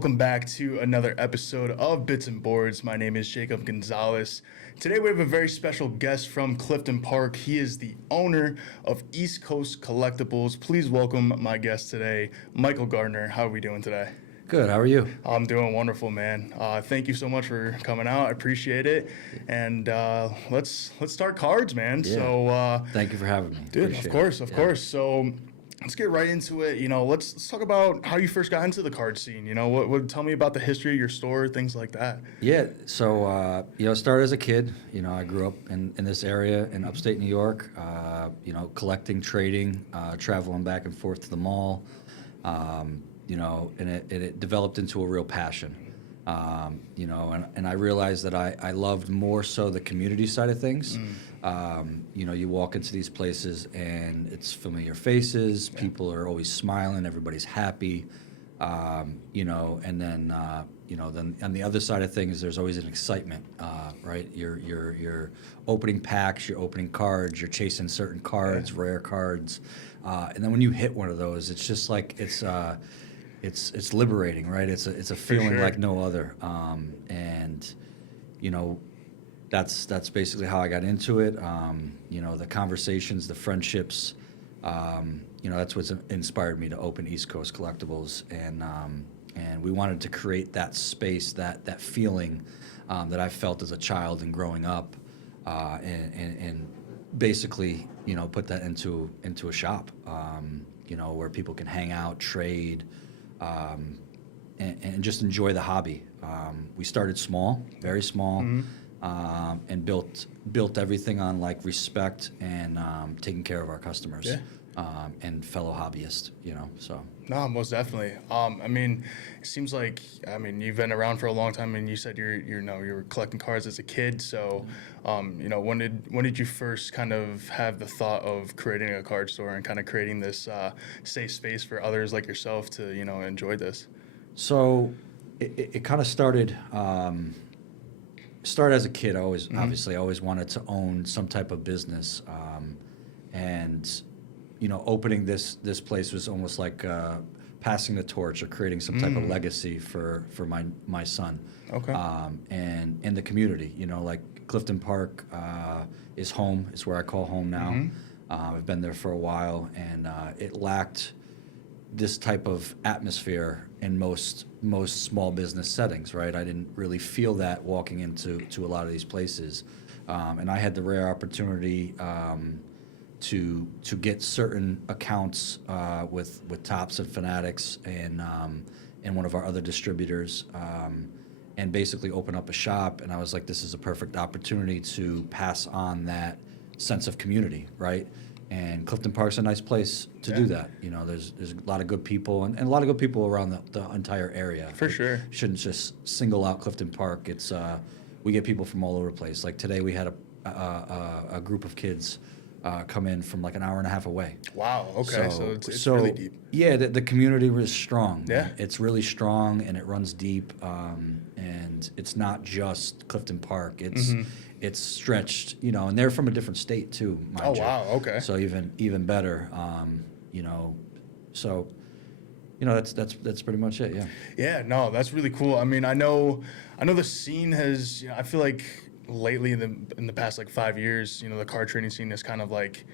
welcome back to another episode of Bits and Boards. My name is Jacob Gonzalez. Today we have a very special guest from Clifton Park. He is the owner of East Coast Collectibles. Please welcome my guest today, Michael Gardner. How are we doing today? Good. How are you? I'm doing wonderful, man. Thank you so much for coming out. I appreciate it. And let's start cards, man. Yeah. So Thank you for having me. dude, Appreciate of it. course. So let's get right into it. Let's talk about how you first got into the card scene. What tell me about the history of your store, things like that. Yeah. So, started as a kid. I grew up in this area in upstate New York, collecting, trading, traveling back and forth to the mall, and it developed into a real passion. And I realized that I loved more so the community side of things. You walk into these places and it's familiar faces. Yeah. People are always smiling. Everybody's happy. And then on the other side of things, there's always an excitement, right? You're opening packs, you're opening cards, you're chasing certain cards, rare cards. And then when you hit one of those, it's just like it's liberating, right? It's a feeling like no other, that's basically how I got into it. The conversations, the friendships, that's what's inspired me to open East Coast Collectibles, and we wanted to create that space, that feeling that I felt as a child and growing up, and basically put that into a shop, where people can hang out, trade. And just enjoy the hobby. We started small, very small, and built everything on like respect and taking care of our customers, and fellow hobbyists. So. No, most definitely. It seems like you've been around for a long time, and you said you were collecting cards as a kid. So, when did you first kind of have the thought of creating a card store and kind of creating this safe space for others like yourself to enjoy this? So, it kind of started as a kid. I always wanted to own some type of business, and opening this place was almost like passing the torch or creating some type of legacy for my son. Okay. And the community, like Clifton Park is home. It's where I call home now. I've been there for a while, and it lacked this type of atmosphere in most small business settings, right? I didn't really feel that walking into a lot of these places, and I had the rare opportunity to get certain accounts with Topps and Fanatics and one of our other distributors, and basically open up a shop. And I was like, this is a perfect opportunity to pass on that sense of community, right? And Clifton Park's a nice place to do that. There's a lot of good people and a lot of good people around the entire area. For sure. Shouldn't just single out Clifton Park. It's we get people from all over the place. Like today we had a group of kids come in from like an hour and a half away. Wow. Okay. So it's really deep. Yeah, the community was strong. Yeah. It's really strong and it runs deep. And it's not just Clifton Park. It's stretched, and they're from a different state too, mind you. Oh wow. Okay. So even better. That's pretty much it. Yeah. Yeah. No, that's really cool. I know the scene has. I feel like lately in the past like 5 years, the card trading scene is kind of like,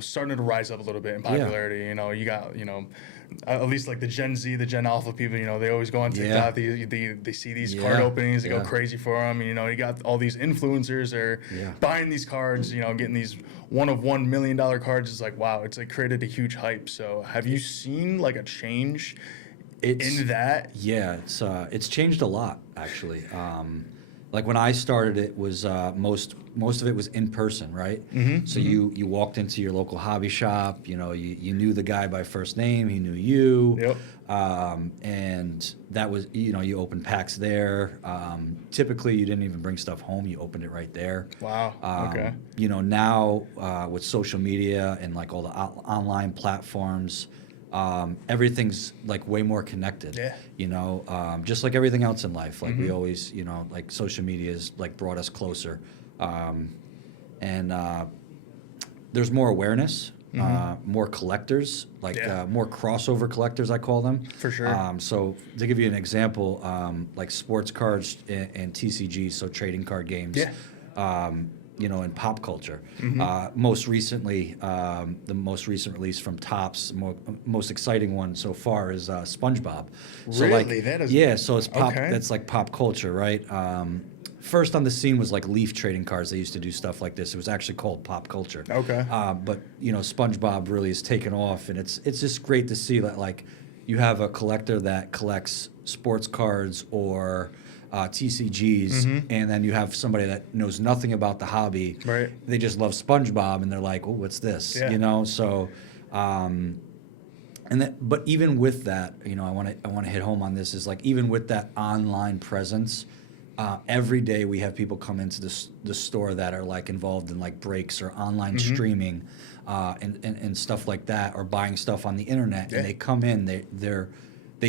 starting to rise up a little bit in popularity. Yeah. You got, at least like the Gen Z, the Gen Alpha people, they always go on TikTok. They see these card openings, they go crazy for them. You got all these influencers are buying these cards, getting these $1 million cards. It's like, wow, it's like created a huge hype. So have you seen like a change in that? Yeah, it's changed a lot actually. Like when I started, it was most of it was in person, right? So you walked into your local hobby shop. You knew the guy by first name. He knew you. Yep. And that was you opened packs there. Typically, you didn't even bring stuff home. You opened it right there. Wow. Okay. Now with social media and like all the online platforms. Everything's like way more connected. Yeah. Just like everything else in life. Like we always, like social media has like brought us closer. And there's more awareness. more collectors, like Yeah. more crossover collectors, I call them. For sure. So to give you an example, like sports cards and TCGs, so trading card games. Yeah. In pop culture. Most recently, the most recent release from Topps, most exciting one so far is SpongeBob. So Really? That is- yeah. So it's pop. Okay. That's like pop culture, right? First on the scene was like Leaf trading cards. They used to do stuff like this. It was actually called pop culture. Okay. But SpongeBob really has taken off, and it's just great to see that like you have a collector that collects sports cards or TCGs, and then you have somebody that knows nothing about the hobby. Right. They just love SpongeBob, and they're like, "Oh, what's this?" Yeah. So, but even with that, I want to hit home on this. Is like even with that online presence, every day we have people come into the store that are like involved in like breaks or online streaming, and stuff like that, or buying stuff on the internet, and they come in, they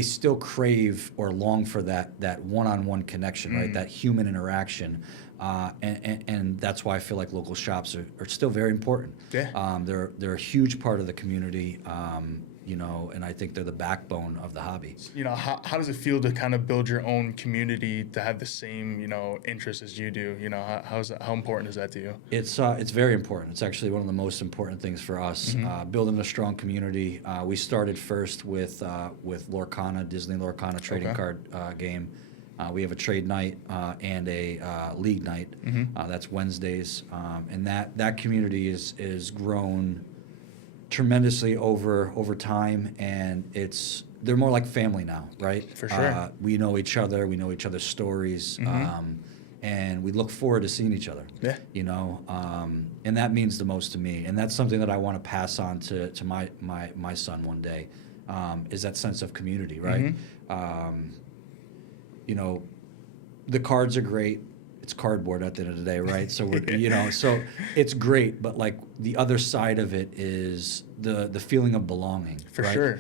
still crave or long for that one-on-one connection, right? That human interaction, and that's why I feel like local shops are still very important. Yeah. They're a huge part of the community, and I think they're the backbone of the hobby. How does it feel to kind of build your own community to have the same, interests as you do? How important is that to you? It's very important. It's actually one of the most important things for us. Building a strong community. We started first with Lorcana, Disney Lorcana trading card game. We have a trade night and a league night. That's Wednesdays, and that community is grown tremendously over time, and they're more like family now, right? For sure. We know each other. We know each other's stories. And we look forward to seeing each other. Yeah. And that means the most to me. And that's something that I want to pass on to my son one day, is that sense of community, right? The cards are great. It's cardboard at the end of the day, right? So so it's great, but like the other side of it is the feeling of belonging. For right? sure.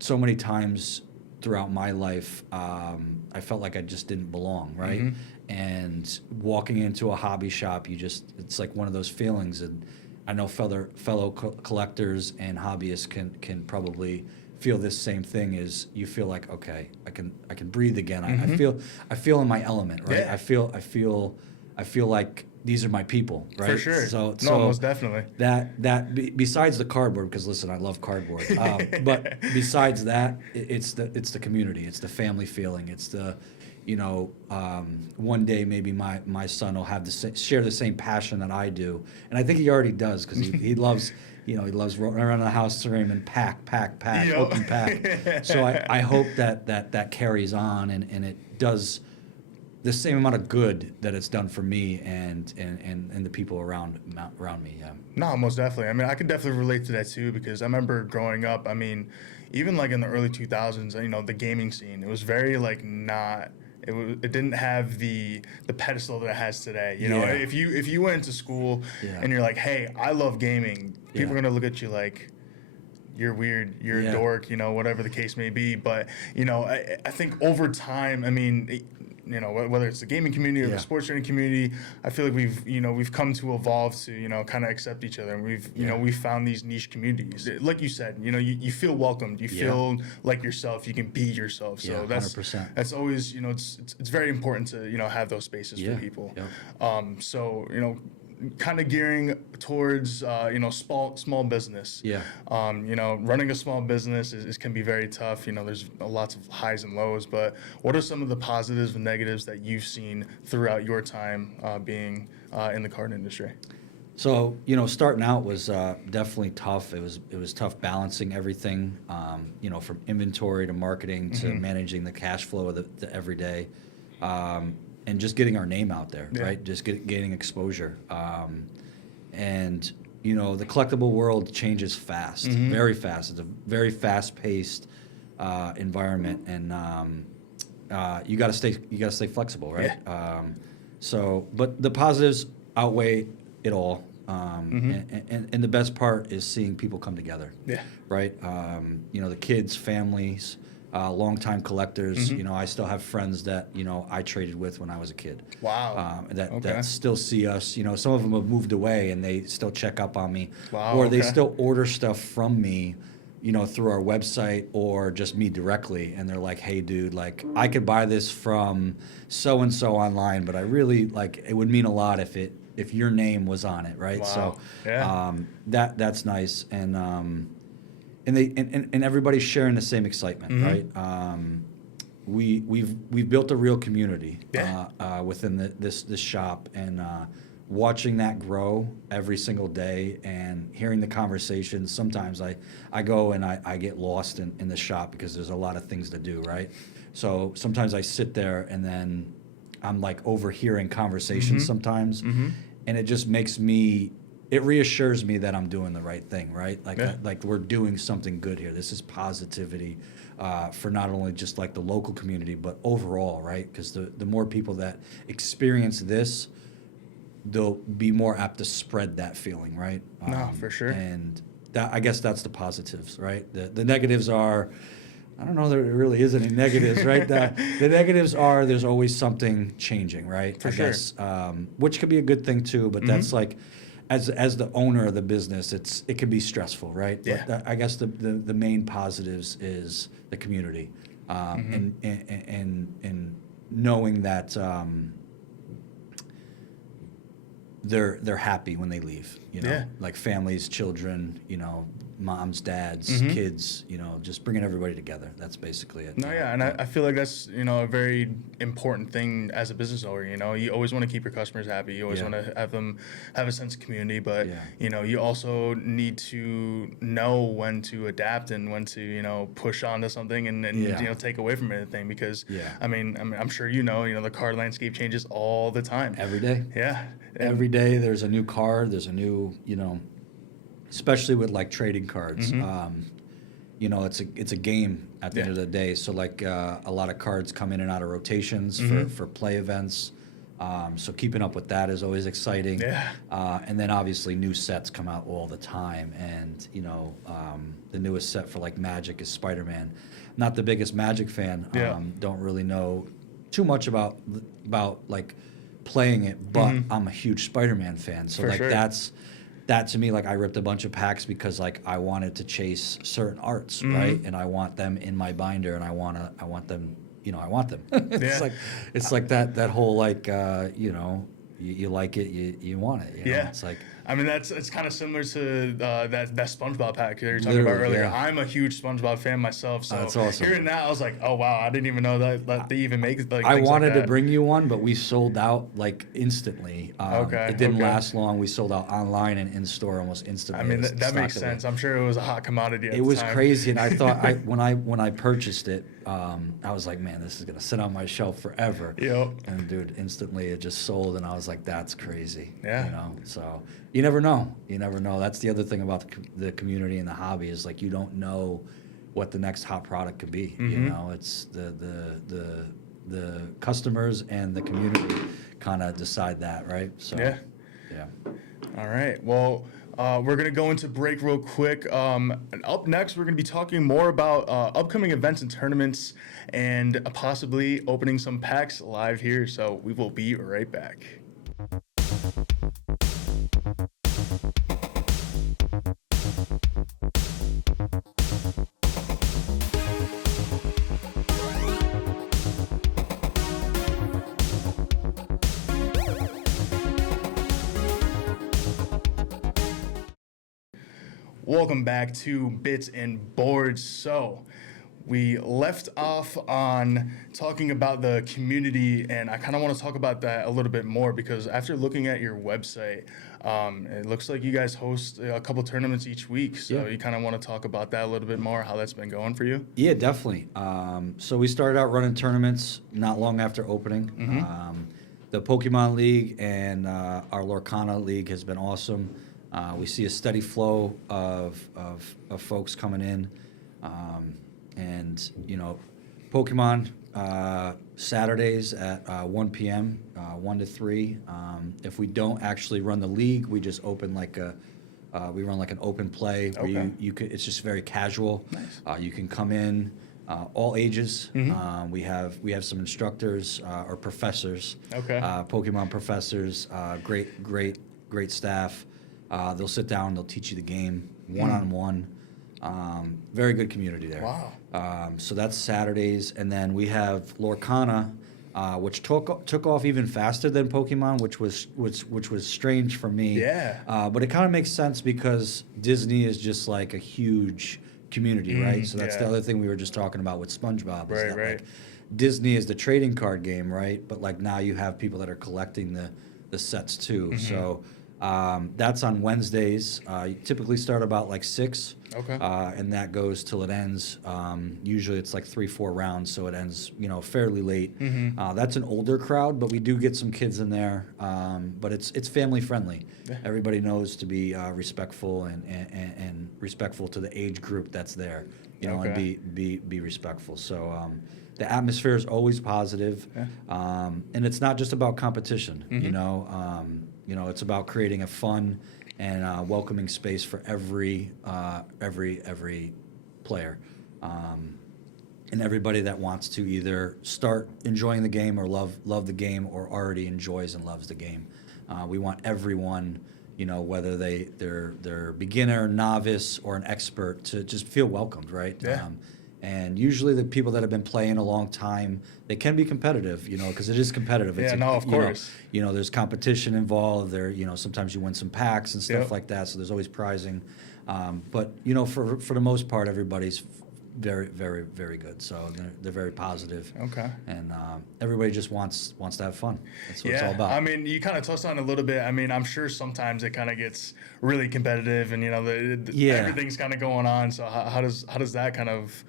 So many times throughout my life, I felt like I just didn't belong, right? And walking into a hobby shop, it's like one of those feelings. And I know fellow collectors and hobbyists can probably feel this same thing. Is you feel like, okay, I can breathe again. I feel in my element, right? Yeah. I feel like these are my people, right? For sure. So most definitely. Besides the cardboard, because listen, I love cardboard. But besides that, it's the community, it's the family feeling, it's the, one day maybe my son will have share the same passion that I do, and I think he already does, because he loves. He loves running around the house screaming, pack, open pack. So I hope that carries on, and it does the same amount of good that it's done for me and the people around me. Yeah. No, most definitely. I mean, I can definitely relate to that too, because I remember growing up, I mean, even like in the early 2000s, the gaming scene, it was very like not... It didn't have the pedestal that it has today. If you went into school and you're like, hey, I love gaming, people are gonna look at you like you're weird, you're a dork, whatever the case may be. But I think over time, I mean, whether it's the gaming community or the sports trading community, I feel like we've come to evolve to kind of accept each other, and we've found these niche communities. Like you said, you feel welcomed, you feel like yourself, you can be yourself. So that's 100%. That's always it's very important to have those spaces for people. So kind of gearing towards small business. Running a small business can be very tough. There's lots of highs and lows, but what are some of the positives and negatives that you've seen throughout your time being in the card industry? So starting out was definitely tough. It was tough balancing everything, from inventory to marketing to managing the cash flow of the everyday. And just getting our name out there, right? Just getting exposure. And, the collectible world changes fast, very fast. It's a very fast-paced environment, and you got to stay flexible, right? But the positives outweigh it all. And the best part is seeing people come together, right? The kids, families, longtime collectors. You know, I still have friends that, you know, I traded with when I was a kid. Wow. That still see us. You know, some of them have moved away and they still check up on me. Wow, or they okay. still order stuff from me, you know, through our website or just me directly. And they're like, hey, dude, like, I could buy this from so-and-so online, but I really, like, it would mean a lot if your name was on it, right? Wow. So Yeah. that's nice. And everybody's sharing the same excitement, right? We've built a real community within this shop, and watching that grow every single day and hearing the conversations. Sometimes I go and I get lost in the shop because there's a lot of things to do, right? So sometimes I sit there and then I'm like overhearing conversations sometimes, and it just makes me. It reassures me that I'm doing the right thing, right? Like we're doing something good here. This is positivity for not only just like the local community, but overall, right? Because the more people that experience this, they'll be more apt to spread that feeling, right? No, for sure. And I guess that's the positives, right? The negatives are, I don't know there really is any negatives, right? The negatives are there's always something changing, right? For I sure. guess, which could be a good thing too, but that's like, as the owner of the business, it can be stressful, right? Yeah. But I guess the main positives is the community, and knowing that they're happy when they leave. You know, Yeah. like families, children, you know, moms, dads, kids. You know, just bringing everybody together. That's basically it. No, yeah, and I feel like that's, you know, a very important thing as a business owner. You know, you always want to keep your customers happy. You always Yeah. want to have them have a sense of community, but Yeah. you know, you also need to know when to adapt and when to, you know, push onto something and Yeah. you know, take away from anything because Yeah. I mean, I'm sure you know, the car landscape changes all the time. Every day. Yeah. And- Every day there's a new card, there's a new, you know, especially with like trading cards. You know, it's a game at the end of the day. So like a lot of cards come in and out of rotations for play events. So keeping up with that is always exciting. Yeah. And then obviously new sets come out all the time. And, you know, the newest set for like Magic is Spider-Man. Not the biggest Magic fan. Yeah. Don't really know too much about like playing it, but I'm a huge Spider-Man fan. So For like sure. that to me, like I ripped a bunch of packs because like I wanted to chase certain arts, right? And I want them in my binder, and I want them, you know, I want them. Yeah. it's like that whole like you know, you like it, you want it. You know? Yeah. It's like, I mean, it's kind of similar to that SpongeBob pack that you were talking about Literally, earlier. yeah. I'm a huge SpongeBob fan myself, so That's awesome. hearing that, I was like, oh wow, I didn't even know that they even make like. I things wanted like to that. bring you one, but we sold out like instantly. Okay, It didn't okay. last long. We sold out online and in store almost instantly. I mean, It was that makes stocked away. sense. I'm sure it was a hot commodity. At It the was time. crazy, and I thought when I purchased it, I was like, man, this is gonna sit on my shelf forever. Yep. And dude, instantly it just sold, and I was like, that's crazy. Yeah. You know, so you never know. You never know. That's the other thing about the community and the hobby is like you don't know what the next hot product could be. You know, it's the customers and the community kind of decide that, right? So Yeah. yeah. All right. Well, we're going to go into break real quick. And up next, we're going to be talking more about upcoming events and tournaments and possibly opening some packs live here. So we will be right back. Welcome back to Bits and Boards. So we left off on talking about the community, and I kind of want to talk about that a little bit more because after looking at your website, it looks like you guys host a couple tournaments each week. So Yeah. you kind of want to talk about that a little bit more, how that's been going for you? Yeah, definitely. So we started out running tournaments not long after opening. The Pokemon League and our Lorcana League has been awesome. We see a steady flow of folks coming in. And, you know, Pokemon Saturdays at 1 p.m., 1 to 3. If we don't actually run the league, we just open like we run like an open play where Okay. you could, it's just very casual. Nice. You can come in, all ages. We have some instructors or professors. Okay. Pokemon professors. Great staff. They'll sit down. They'll teach you the game one-on-one. Very good community there. Wow. So that's Saturdays, and then we have Lorcana, which took off even faster than Pokemon, which was strange for me. Yeah. But it kind of makes sense because Disney is just like a huge community, right? So that's the other thing we were just talking about with SpongeBob. Is that, Right. like, Disney is the trading card game, right? But like now you have people that are collecting the sets too. So that's on Wednesdays. You typically start about like 6. Okay. And that goes till it ends. Usually it's like 3-4 rounds, so it ends, fairly late. That's an older crowd, but we do get some kids in there. But it's family friendly. Yeah. Everybody knows to be respectful and respectful to the age group that's there. And be respectful. So the atmosphere is always positive, and it's not just about competition. It's about creating a fun and welcoming space for every player, and everybody that wants to either start enjoying the game or love the game or already enjoys and loves the game. We want everyone, whether they're beginner, novice, or an expert, to just feel welcomed, right? Yeah. And usually the people that have been playing a long time, they can be competitive, because it is competitive. Yeah, of course. There's competition involved. There, sometimes you win some packs and stuff Yep. like that. So there's always prizing. But for the most part, everybody's very, very, very good. So they're very positive. Okay. And everybody just wants to have fun. That's what it's all about. I mean, you kind of touched on it a little bit. I mean, I'm sure sometimes it kind of gets really competitive, and everything's kind of going on. So how does that kind of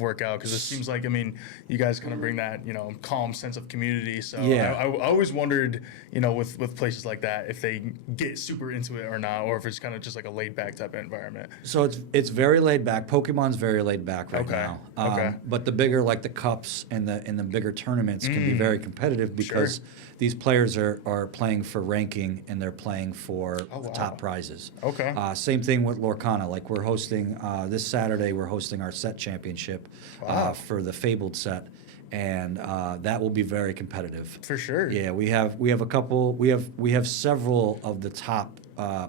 work out? Because it seems like, I mean, you guys kind of bring that calm sense of community. So Yeah. I always wondered, with places like that, if they get super into it or not, or if it's kind of just like a laid back type of environment. So it's very laid back. Pokemon's very laid back right Okay. now. Okay. But the bigger, like the cups and the bigger tournaments, can be very competitive because Sure. these players are playing for ranking and they're playing for Oh, the wow. top prizes. Okay. Same thing with Lorcana. Like we're hosting this Saturday. We're hosting our set championship Wow. for the Fabled set, and that will be very competitive. For sure. Yeah, we have a couple. We have several of the top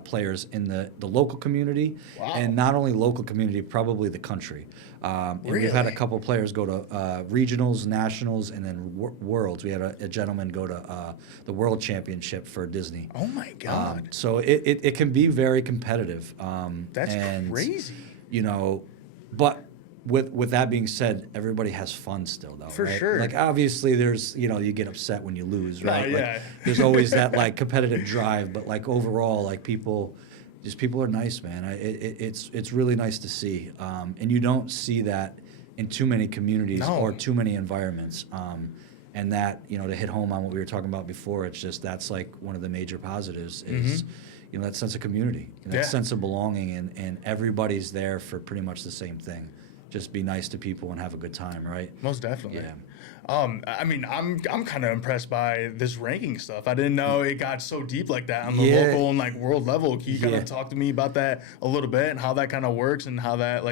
players in the local community, Wow. and not only local community, probably the country. And we've had a Really? couple players go to regionals, nationals, and then worlds. We had a gentleman go to the World Championship for Disney. Oh my God. So it can be very competitive. That's and, crazy. But with that being said, everybody has fun still, though. For right? sure. Like obviously, there's you get upset when you lose, right? Like, yeah. there's always that like competitive drive, but like overall, like people are nice, man. It's really nice to see, and you don't see that in too many communities No. or too many environments. And that to hit home on what we were talking about before, it's just that's like one of the major positives is that sense of community, that Yeah. sense of belonging, and everybody's there for pretty much the same thing. Just be nice to people and have a good time, right? Most definitely. Yeah. I mean, I'm kind of impressed by this ranking stuff. I didn't know it got so deep like that on the Yeah. local and like world level. Can you kind Yeah. of talk to me about that a little bit and how that kind of works and how that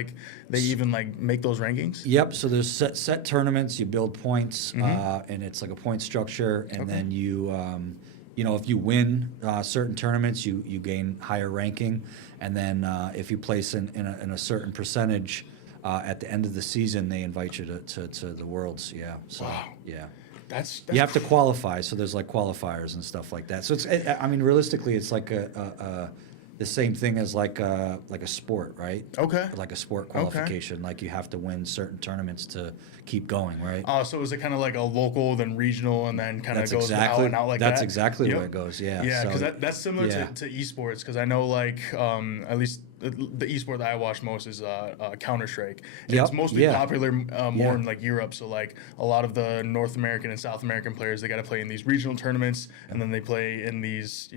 they even make those rankings? Yep. So there's set tournaments. You build points, and it's like a point structure. And then you, if you win certain tournaments, you gain higher ranking. And then if you place in a certain percentage at the end of the season, they invite you to the Worlds. Yeah. So Wow. yeah. That's You have to qualify, so there's like qualifiers and stuff like that. So realistically, it's like the same thing as like a sport, right? Okay. Like a sport qualification. Like you have to win certain tournaments to keep going, right? So is it kind of like a local, then regional, and then kind of That's goes exactly out and out like that? that's exactly Yep. where it goes. Yeah. Yeah, So, because that's similar yeah. to esports. Because I know at least the esport that I watch most is Counter-Strike. And Yep, it's mostly yeah. popular more Yeah. in like Europe. So like a lot of the North American and South American players, they got to play in these regional tournaments, and then they play in these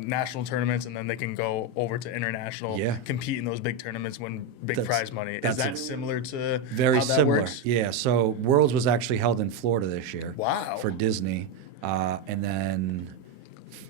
national tournaments, and then they can go over to international, Yeah. compete in those big tournaments, win big That's- prize money. Is that's that similar to Very how that similar. works? Yeah. So Worlds was actually held in Florida this year. Wow. For Disney, and then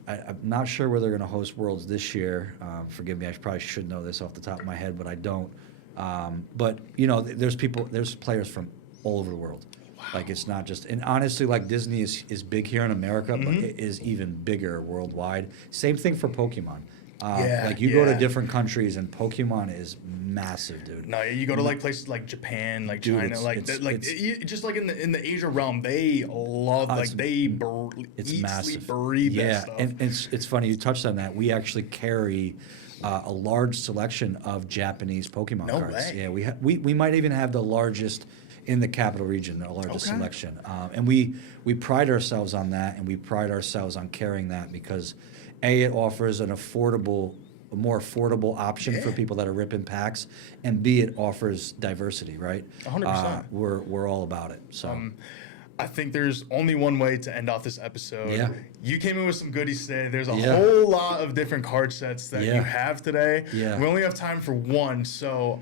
I'm not sure where they're going to host Worlds this year. Forgive me, I probably should know this off the top of my head, but I don't. But there's players from all over the world. Wow. Like it's not just, and honestly, like Disney is big here in America, but it is even bigger worldwide. Same thing for Pokemon. Like you go to different countries and Pokemon is massive, dude. No, you go to like places like Japan, like China, just like in the Asia realm, they love it's massive. breathe that stuff. And it's funny you touched on that. We actually carry a large selection of Japanese Pokemon cards. Way. Yeah, we might even have the largest in the capital region, the largest selection. And we pride ourselves on that, and we pride ourselves on carrying that because it offers a more affordable option for people that are ripping packs, and B, it offers diversity, right? 100%. We're all about it. So I think there's only one way to end off this episode. Yeah. You came in with some goodies today. There's a whole lot of different card sets that you have today. Yeah. We only have time for one, so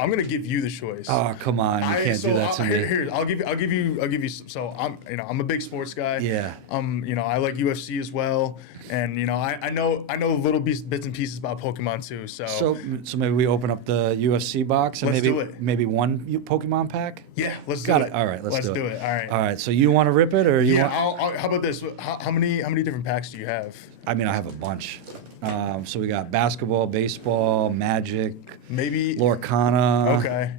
I'm gonna give you the choice. Oh, come on! You can't do that to me. Here, I'll give you. So I'm a big sports guy. Yeah. I like UFC as well, and I know little bits and pieces about Pokemon too. So maybe we open up the UFC box and maybe one Pokemon pack. Yeah, let's Got do it. it. All right, let's do it. All right. All right. So you want to rip it or you want? How about this? How many different packs do you have? I mean, I have a bunch. So we got basketball, baseball, Magic, maybe Lorcana. Okay.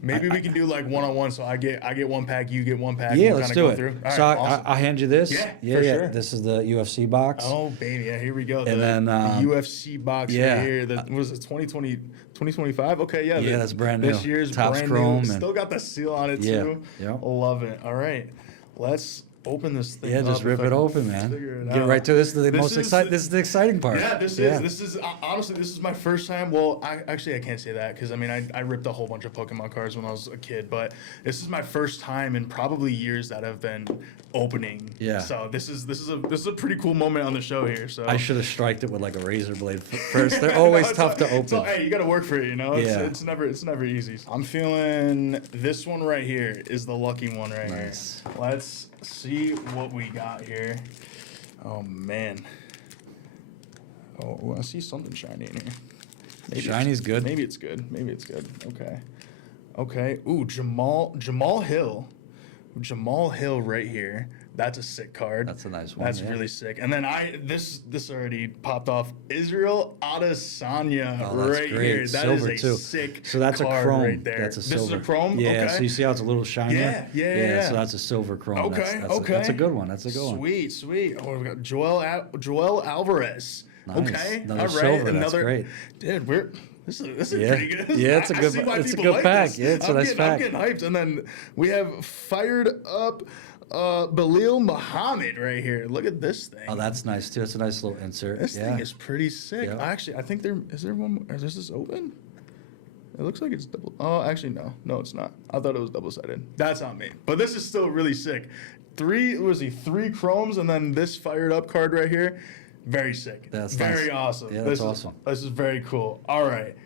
Maybe we can do like one-on-one. So I get one pack, you get one pack. Yeah, let's do it. Through. So awesome. I'll hand you this. Yeah, for sure. This is the UFC box. Oh baby, yeah, here we go. And then the UFC box right here. What was it? 2025? Okay, yeah. Yeah, that's brand new. This year's Topps brand chrome new. Still got the seal on it too. Yeah. Love it. All right, let's open this thing. Yeah, just rip it open, man. Get right to this. This is the exciting part. Yeah, this is honestly, this is my first time. Well, I can't say that because I ripped a whole bunch of Pokemon cards when I was a kid, but this is my first time in probably years that I've been opening. Yeah. So this is a pretty cool moment on the show here. So I should have striked it with like a razor blade first. They're always tough to open. Hey, you got to work for it, It's never easy. I'm feeling this one right here is the lucky one right here. Let's see what we got here. Oh man. Oh, I see something shiny in here. Shiny's good. Maybe it's good. Okay. Ooh, Jamal Hill. Jamal Hill right here. That's a sick card. That's a nice one. That's really sick. And then this already popped off. Israel Adesanya right great. here. That Silver is a too. sick So that's a card chrome right there. That's a silver. This is a chrome? Yeah, Okay. so you see how it's a little shinier? Yeah. So that's a silver chrome. Okay, That's a good one. That's a good one. Sweet. Oh, we got Joel Alvarez. Nice. Okay. Another all right. silver. That's great. Dude, this is pretty good. Yeah, it's a good pack. This. Yeah, it's a nice pack. I'm getting hyped. And then we have fired up Belil Muhammad right here. Look at this thing. Oh, that's nice too. It's a nice little insert. This thing is pretty sick. Yeah. Actually, I think is there one more? Is this open? It looks like it's double. Oh, actually, no. No, it's not. I thought it was double-sided. That's on me. But this is still really sick. Three chromes and then this fired up card right here. Very sick. That's very nice. awesome. Yeah, that's awesome. This is very cool. All right.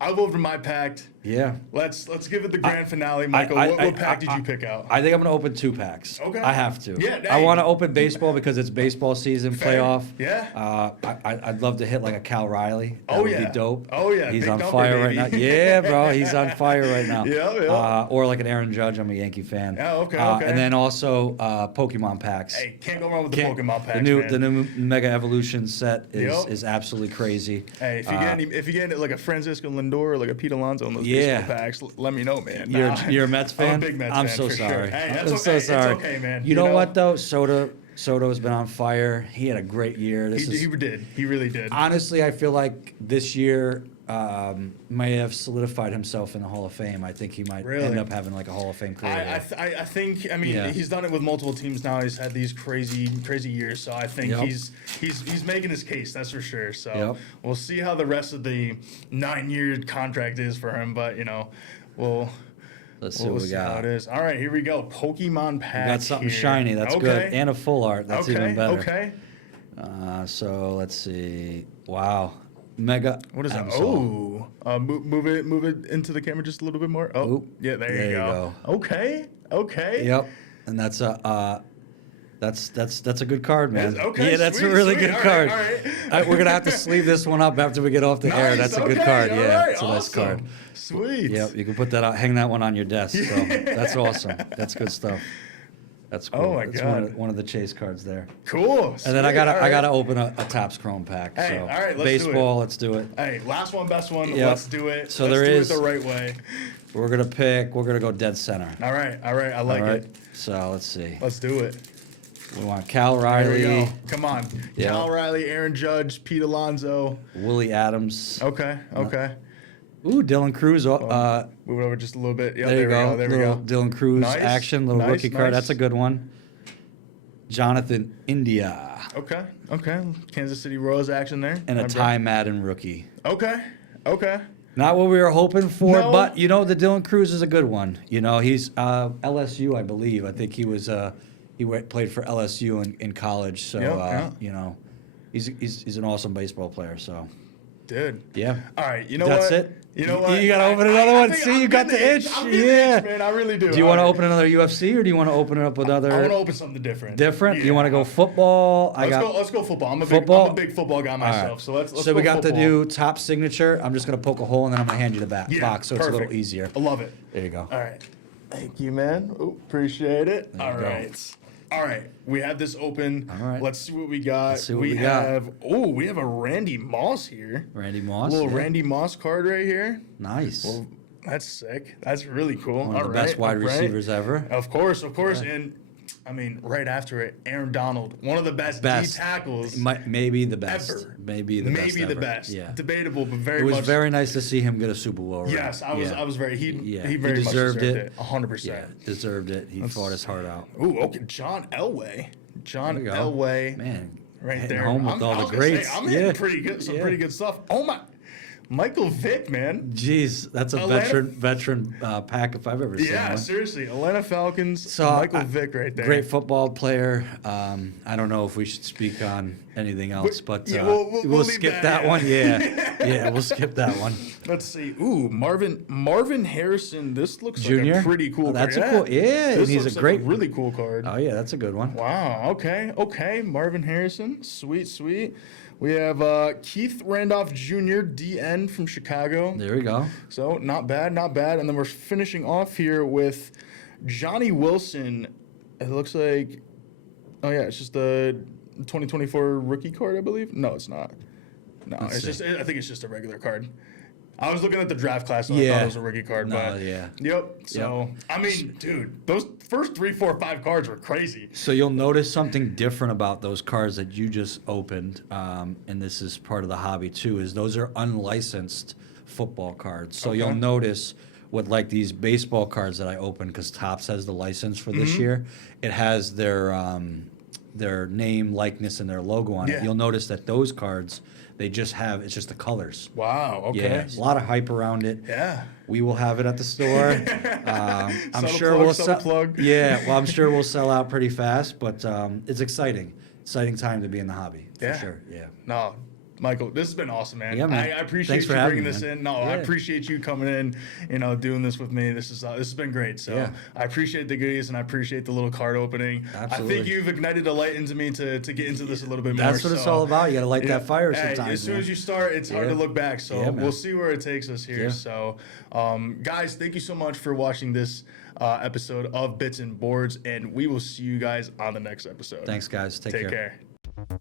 I've opened my pack. Yeah. Let's give it the grand finale, Michael. What pack did you pick out? I think I'm gonna open 2 packs. Okay. I have to. Yeah. I want to open baseball because it's baseball season, Fair. playoff. Yeah. I'd love to hit like a Cal Riley. That would be dope. Oh yeah. He's Big on number, fire baby. right now. Yeah, bro. He's on fire right now. Yeah. Or like an Aaron Judge. I'm a Yankee fan. Yeah. Okay. And then also Pokemon packs. Hey, can't go wrong with the Pokemon packs. The new Mega Evolution set is absolutely crazy. Hey, if you get like a Francisco Lindor or like a Pete Alonso in those baseball packs, let me know, man. You're a Mets fan? I'm a big Mets I'm fan, so for sorry. Sure. Hey, I'm so sorry. It's okay, man. You know what though? Soto's been on fire. He had a great year. He did. He really did. Honestly, I feel like this year may have solidified himself in the Hall of Fame. I think he might end up having like a Hall of Fame career. I think. He's done it with multiple teams now. He's had these crazy years. So I think he's making his case. That's for sure. So we'll see how the rest of the 9-year contract is for him. But Let's see what we got. How it is. All right, here we go. Pokemon pack. We got something shiny. That's good. And a full art. That's even better. Okay. So let's see. Wow. Mega. What is that? Absol. Oh, move it into the camera just a little bit more. Oh, Oop. yeah, there you go. Okay. Yep. And that's That's a good card, man. Okay, Yeah, that's sweet, a really sweet. good All card. right, all right. We're gonna have to sleeve this one up after we get off the air. Nice, That's a good okay, card. all Yeah, right, it's a nice awesome. card. Sweet. Yep, you can put that out, hang that one on your desk. So that's awesome. That's good stuff. That's cool. Oh my That's God. one of the chase cards there. Cool. And then I sweet, gotta all I gotta right. open a Topps Chrome pack. Hey, So all right, let's do it. baseball, let's do it. Hey, last one, best one. Yep. Let's do it. So let's there do is- it the right way. We're gonna go dead center. All right. I like All right. it. So let's see. Let's do it. We want Cal There we Riley, go. Come on. Yeah. Cal Riley, Aaron Judge, Pete Alonso. Willie Adams. Okay. Ooh, Dylan Cruz. Move it over just a little bit. Yeah, There you go. There we Little go. Dylan Cruz Nice, action, little nice, rookie card. nice. That's a good one. Jonathan India. Okay. Kansas City Royals action there. And a My Ty Madden rookie. Okay. Not what we were hoping for, No. but the Dylan Cruz is a good one. He's LSU, I believe. I think he was played for LSU in college. So Yeah. he's an awesome baseball player. So Dude. yeah. All right. You know That's what? it. You know what? You gotta open another one. See, you got the itch. I'm getting the Yeah. itch, man. I really do. Do you want to All right. open another UFC or do you want to open it up with other I want to open something different. different? Yeah. You want to go football? Let's go football. I'm Football? a big football guy All right. myself. So let's So go we got football. the new top signature. I'm just gonna poke a hole and then I'm gonna hand you the Yeah, box, so it's a perfect. little easier. I love it. There you go. All right. Thank you, man. Ooh, appreciate it. There you All go. right. All right. We have this open. All right. Let's see what we got. Let's see what we got. We have a Randy Moss here. Randy Moss. A little yeah. Randy Moss card right here. Nice. Well, that's sick. That's really cool. One of the best wide receivers ever. Of course. Yeah. And I mean, right after it, Aaron Donald, one of the best D tackles Maybe the best. ever. Maybe the best. Maybe the ever. best. Yeah. Debatable, but very It was much. very nice to see him get a Super Bowl ring. Yes, I was very. He Yeah, he very he much deserved deserved it. it. 100%. Yeah, deserved it. He fought his heart out. Ooh, okay. John Elway. John There you go. Elway. Man, Right hitting there. home with all I the was gonna say, greats. I'm yeah. hitting pretty good. Some Yeah. pretty good stuff. Oh my, Michael Vick, man. Jeez, that's a Atlanta- veteran pack if I've ever seen Yeah, one. seriously. Atlanta Falcons. So, Michael Vick right there. Great football player. I don't know if we should speak on anything else, but yeah, we'll we'll leave skip that, that yeah. one. Yeah, we'll skip that one. Let's see. Ooh, Marvin Harrison. This looks Junior? like a pretty cool Oh, that's card. a cool- yeah, and This he's looks a like great- really cool card. Oh yeah, that's a good one. Wow. Okay. Marvin Harrison. Sweet. We have Keith Randolph Jr., DN from Chicago. There we go. So not bad. And then we're finishing off here with Johnny Wilson. It looks like, oh yeah, it's just the 2024 rookie card, I believe. No, it's not. No, Let's it's see. just. I think it's just a regular card. I was looking at the draft class and I thought Yeah. it was a rookie card, No, but yeah. Yep. So I mean, dude, those first 3, 4, 5 cards were crazy. So you'll notice something different about those cards that you just opened, and this is part of the hobby too, is those are unlicensed football cards. So you'll Okay. notice with like these baseball cards that I opened, because Topps has the license for Mm-hmm. this year, it has their name, likeness, and their logo on Yeah. it. You'll notice that those cards, it's just the colors. Wow. Okay. Yeah, a lot of hype around it. Yeah. We will have it at the store. I'm Subtle sure plug, we'll subtle sell. plug. Yeah, well, I'm sure we'll sell out pretty fast, but it's exciting time to be in the hobby for Yeah. sure. Yeah. No, Michael, this has been awesome, man. Yeah, man. I appreciate Thanks for you having bringing me, this man. in. No, I Yeah. appreciate you coming in, doing this with me. This has been great. So Yeah. I appreciate the goodies and I appreciate the little card opening. I Absolutely. think you've ignited a light into me to get into this a little bit more. That's what it's so, all about. You got to light yeah. that fire Hey, sometimes. as soon man. as you start, it's hard to Yeah. look back. So Yeah, man. we'll see where it takes us here. Yeah. So, guys, thank you so much for watching this episode of Bits and Boards, and we will see you guys on the next episode. Thanks, guys. Take Take care. care.